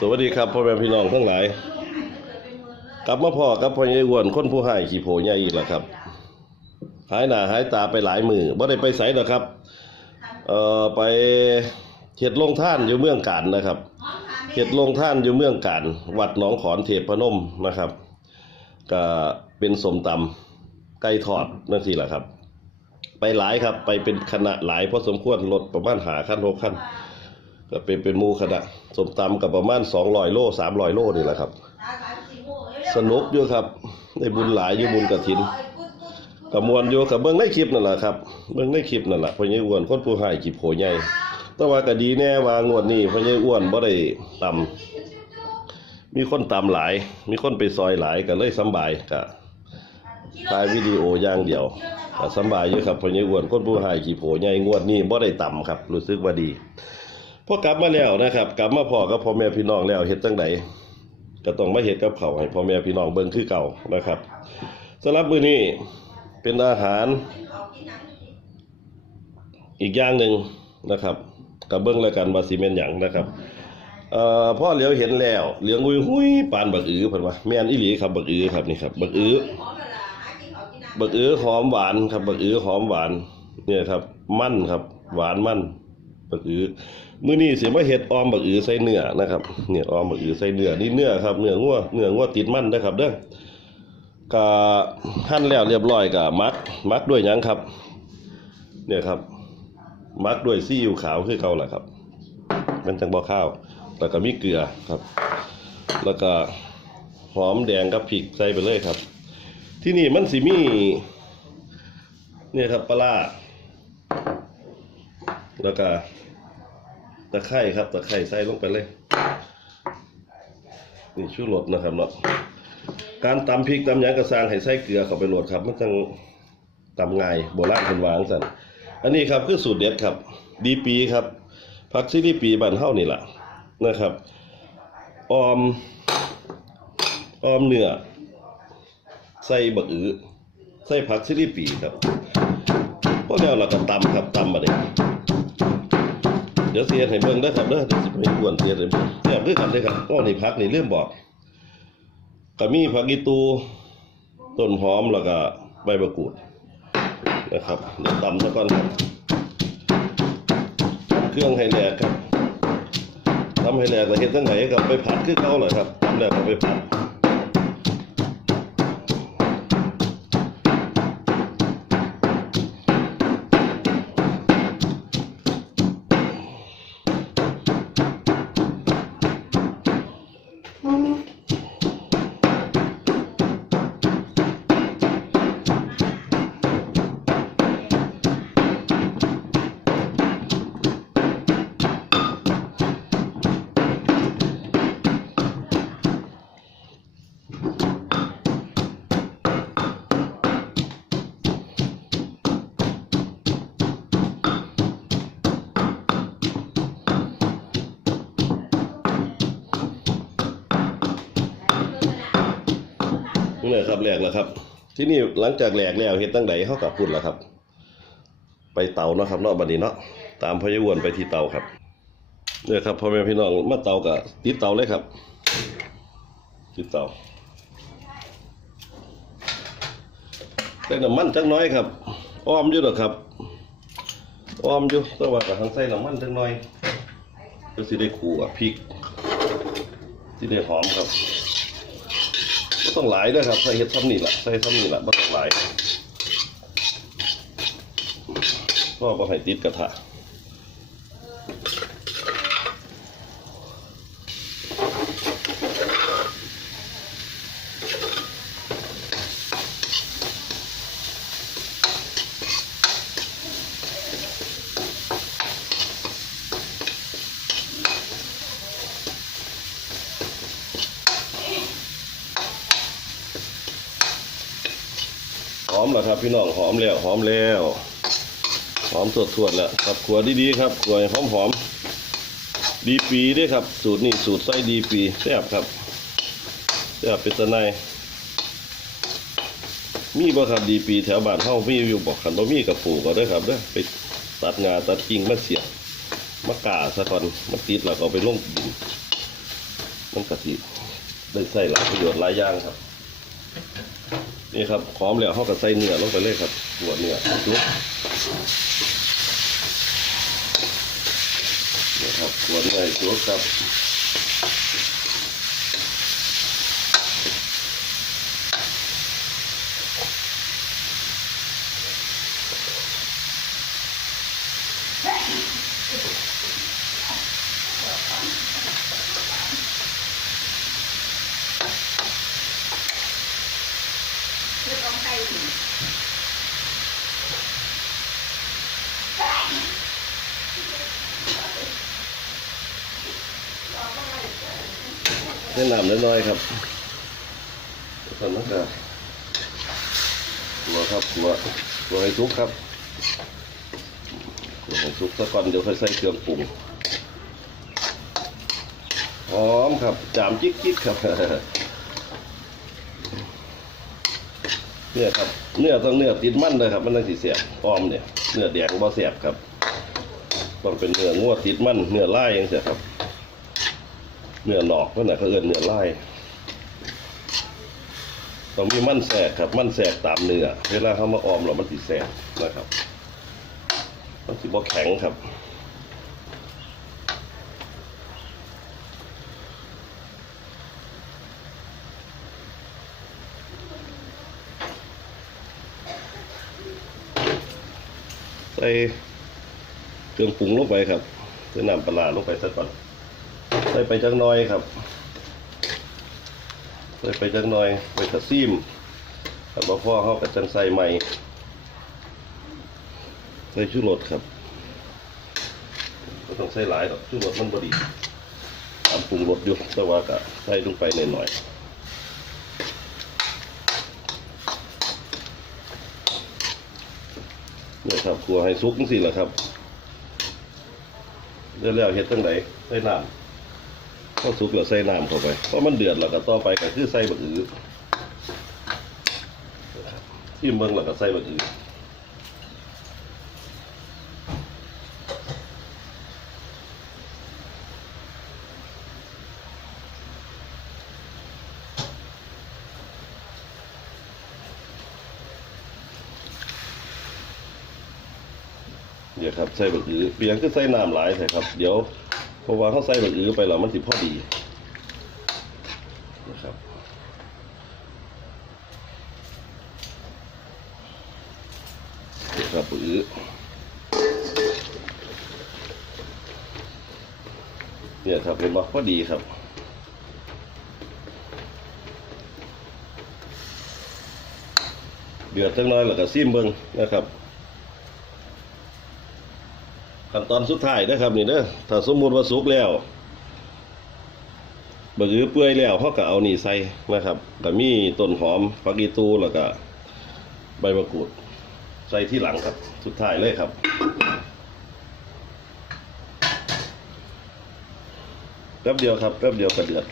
สวัสดีครับพ่อแม่พี่น้องทั้งหลาย กลับมาพ่อกับพ่อใหญ่อ้วนคนผู้ให้ขี่โผใหญ่อีกแล้วครับ หายหน้าหายตาไปหลายมือบ่ได้ไปไสดอกครับ เอ่อไปเฮ็ดลงท่านอยู่เมืองการนะครับเฮ็ดลงท่านอยู่เมืองการวัดหนองขอนเทพพนมนะครับ ก็เป็นสมตำไก่ทอดนั่นสิแหละครับ ไปหลายครับ ไปเป็นคณะหลายพอสมควรรถประมาณหาขั้นหกขั้น ก็เป็นเป็นมูคณะสมตำกับประมาณ200โล300โลนี่แหละครับ สนุกอยู่ครับได้บุญหลายอยู่บุญกระถินกับมวลอยู่กับเบิ่งในคลิปนั่นแหละครับเบิ่งในคลิปนั่นแหละพ่อใหญ่อ้วนคนผู้ให้คลิปโผใหญ่แต่ว่าก็ดีแน่ว่างวดนี้พ่อใหญ่อ้วนบ่ได้ต่ำมีคนตำหลาย มีคนไปซอยหลายก็เลยสบายก็ถ่ายวิดีโออย่างเดียวก็สบายอยู่ครับพ่อใหญ่อ้วนคนผู้ให้คลิปโผใหญ่งวดนี้บ่ได้ต่ำครับ รู้สึกว่าดี พอกลับมาแล้วนะครับ กลับมาพอกับพ่อแม่พี่น้องแล้วเฮ็ดจังไดก็ต้องมาเฮ็ดกับเขาให้พ่อแม่พี่น้องเบิ่งคือเก่านะครับสำหรับมื้อนี้เป็นอาหาร อีกอย่างหนึ่งนะครับกับเบิ่งแล้วกันว่าสิแม่นหยังนะครับเอ่อพ่อเหลียวเห็นแล้วเหลืองอุ้ยหุยปานบักอือเพิ่นว่าแม่นอีหลีครับบักอือครับนี่ครับบักอือบักอือหอมหวานครับบักอือหอมหวานเนี่ยครับ มันครับ หวานมันบักอือ มื้อนี้สิมาเฮ็ดออมบักอือใส่เนื้อนะครับเนี่ยออมบักอือใส่เนื้อนี่เนื้อครับเนื้องัวเนื้องัวติดมันนะครับเด้อก็หั่นแล้วเรียบร้อยก็มักมักด้วยหยังครับ เนี่ยครับ มักด้วยซีอิ๊วขาวคือเก่าแหละครับมันจังบ่ข้าวแล้วก็มีเกลือครับ แล้วก็หอมแดงกับพริกใส่ไปเลยครับ ที่นี่มันสิมี เนี่ยครับปลาแล้วก็ ตะไคร้ครับตะไคร้ใส่ลงไปเลย นี่ชูรสนะครับเนาะการตำพริกตำยังกระซางให้ใส่เกลือเข้าไปโหลดครับมันจังตำง่ายโบราณเพิ่นวาจั่งซั่นอันนี้ครับคือสูตรเด็ดครับ ดีปีครับผักซีดีปีบานเฮานี่แหละนะครับออมออมเนื้อใส่บักอือใส่ผักซีดีปีครับพวกแล้วเราก็ตำครับตำมาเลย เดี๋ยวเสียให้เบิ่งเด้อครับเด้อเดี๋ยวสิไปกวนเสียให้เบิ่งแซ่บด้วยกันเลยครับอ้อนี่ผักนี่เริ่มบอกก็มีผักอีตูต้นหอมแล้วก็ใบมะกรูดนะครับเดี๋ยวตำซะก่อนครับเครื่องให้แหลกครับทำให้แหลกแล้วเห็ดตั้งไหนกับไปผัดคือเขาเหรอครับทำแหลกก็ไปผัด นี่แหละครับแหลกแล้วครับ ที่นี่หลังจากแหลกแล้วเห็ดตั้งไหนเขากับพุ่นแล้วครับ ไปเตาเนาะครับเนาะบัดนี้เนาะตามพยาวนไปที่เตาครับเนี่ยครับพ่อแม่พี่น้องมาเตากับติดเตาเลยครับติดเตาใส่น้ำมันจักน้อยครับอ้อมอยู่หรอครับอ้อมอยู่แต่ว่ากับทางใส่น้ำมันจักหน้อยก็สิได้ขู่กับพริกสิได้หอมครับ ต้องหลายด้วยครับใส่เห็ดซ้ำนี่แหละใส่ซ้ำนี่แหละไม่ต้องหลายก็บ่ให้ติดกระทะ แล้วครับ พี่น้องหอมแล้วหอมแล้วหอมสดทวดแล้วครับขัวดีๆครับขัวให้หอมหอมๆดีปีด้วยครับ สูตรนี้สูตรไส้ดีปีแซ่บครับแซ่บเป็นตะไนมีบ่ครับดีปีแถวบ้านเฮามีอยู่บอกคันบ่มีกับปลูกก็ได้ครับเด้อไปตัดงาตัดกิ่งมาเสียบมากาซะก่อนมาติดแล้วก็ไปลงดินมันกะทิได้ใส่หลายประโยชน์หลายอย่างครับ นี่ครับพร้อมแล้วเขาก็ใส่เนื้อลงไปเลยครับหัวเนื้อจุ๊บนี่ครับหัวเนื้อจุ๊บครับ แนะนำน้อยๆครับตอนนั้นก็หัวครับหัวหัวให้ซุกครับหัวให้ซุกซะก่อนเดี๋ยวค่อยใส่เครื่องปรุงหอมครับจามจิ๊กจิ๊กครับเนื้อครับเนื้อต้องเนื้อติดมันเลยครับ มันต้องสีเสียบออมเนี่ยเนื้อแดงบ่เสียบครับต้องเป็นเนื้องัวติดมันเนื้อลายอย่างเสียครับ เนื้อหนอกนั่นแหละเขาเอื้นเนื้อไลายต้องมีมันแสกครับ มันแสกตามเนื้อเวลาเขามาออมเรามันสีแสกนะครับมันสีบ่แข็งครับใส่เครื่องปรุงลงไปครับใส่น้ำปลาร้าลงไปสักก่อน ใส่ไปจักหน้อยครับใส่ไปจักหน้อยไปกระซีมถ้าบ่พ่อเขากับจังใส่ใหม่ใส่ชูรสครับก็ต้องใส่หลายดอกชูรสมันบดีตามปรุงรสอยู่แต่ว่าก็ใส่ลงไปหน่อยๆเนี่ยครับครัวให้ซุกสิแหละครับเดี๋ยวแล้วเฮ็ดตั้งไหนใส่น้ำ พอสุกแล้วใส่น้ำเข้าไปเพราะมันเดือดแล้วก็ต่อไปก็คือใส่บะอือที่เมืองแล้วก็ใส่บะอือเดี๋ยวครับใส่บะอือเปียงคือใส่น้ำหลายใส่ครับ เดี๋ยว เพราะว่าเขาใส่บะอือไปแล้วมันสิพอดีนะครับนี่ครับบะอือเนี่ยครับเห็นบ่พอดีครับเดือดจังน้อยแล้วก็ซิมเบิ่งนะครับ ขั้นตอนสุดท้ายนะครับนี่เด้อถ้าสมมุติว่าสุกแล้วบะหือเปื่อยแล้วเขาก็เอานี่ใส่นะครับก็มีต้นหอมผักอีตูแล้วก็ใบมะกรูดใส่ที่หลังครับ สุดท้ายเลยครับแป๊บเดียวครับแป๊บเดียวก็เดือด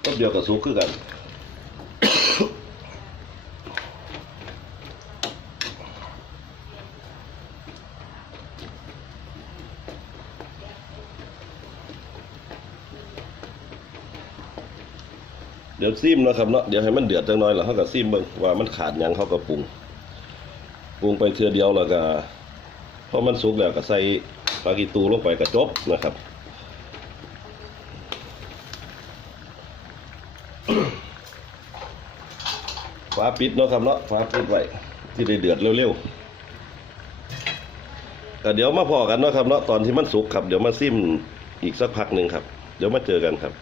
แป๊บเดียวก็สุกคือกัน เดี๋ยวซิมเนาะครับเนาะเดี๋ยวให้มันเดือดจังน้อยแล้วเขาก็ซิมเบิ่งว่ามันขาดหยังเขาก็ปรุงปรุงไปเทื่อเดียวแล้วก็พอมันสุกแล้วก็ใส่ปลากีตูลงไปก็จบนะครับฟ้าปิดเนาะครับเนาะฟ้าปิดไว้ที่ได้เดือดเร็วๆก็เดี๋ยวมาพอกันเนาะครับเนาะตอนที่มันสุกครับเดี๋ยวมาซิมอีกสักพักหนึ่งครับ เดี๋ยวมาเจอกันครับ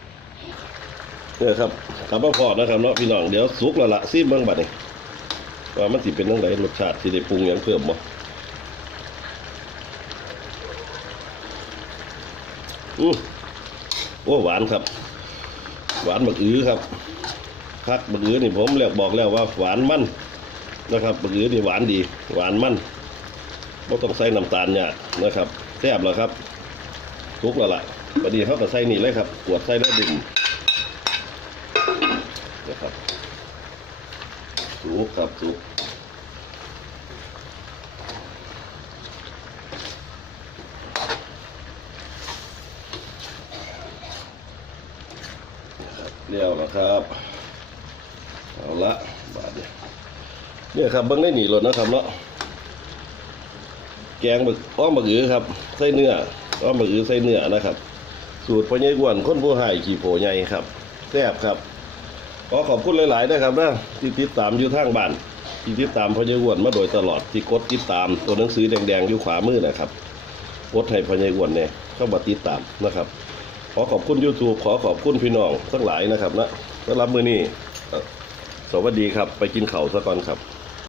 เนี่ยครับกลับมาพอนะครับเนาะพี่น้องเดี๋ยวสุกแล้วละซีมเบิ่งบัดนี้ว่ามันสิเป็นจังไดรสชาติสิได้ปรุงหยังเพิ่มบ่อู้โอ้หวานครับ หวานบักอื้อครับพักบักอื้อนี่ผมเรียกบอกแล้วว่าหวานมันนะครับบักอื้อนี่หวานดี หวานมันบ่ต้องใส่น้ำตาลยากนะครับแซ่บแล้วครับสุกแล้วล่ะพอดีเขาก็ใส่นี่เลยครับกวดใส่แล้วดื่ม นะครับ สุกครับสุกเรียวแล้วครับเอาละบาดเนี่ยเนี่ยครับเบิ้งได้หนีรถนะครับเนาะแกงบักอ้อมบักอือครับใส่เนื้ออ้อมบักอือใส่เนื้อนะครับ สูตรพ่อใหญ่อ้วนคนผู้ให้ขี่โผใหญ่ครับแซ่บครับ ขอขอบคุณหลายๆนะครับนะที่ติดตามอยู่ทางบ้านที่ติดตามพญ่อ้วนมาโดยตลอดที่กดติดตามตัวหนังสือแดงๆอยู่ขวามือนะครับกดให้พญ่อ้วนเนี่ยเข้ามาติดตามนะครับ ขอขอบคุณ YouTube ขอขอบคุณพี่น้องทั้งหลายนะครับนะสำหรับมือนี่สวัสดีครับไปกินข่าวซะก่อนครับ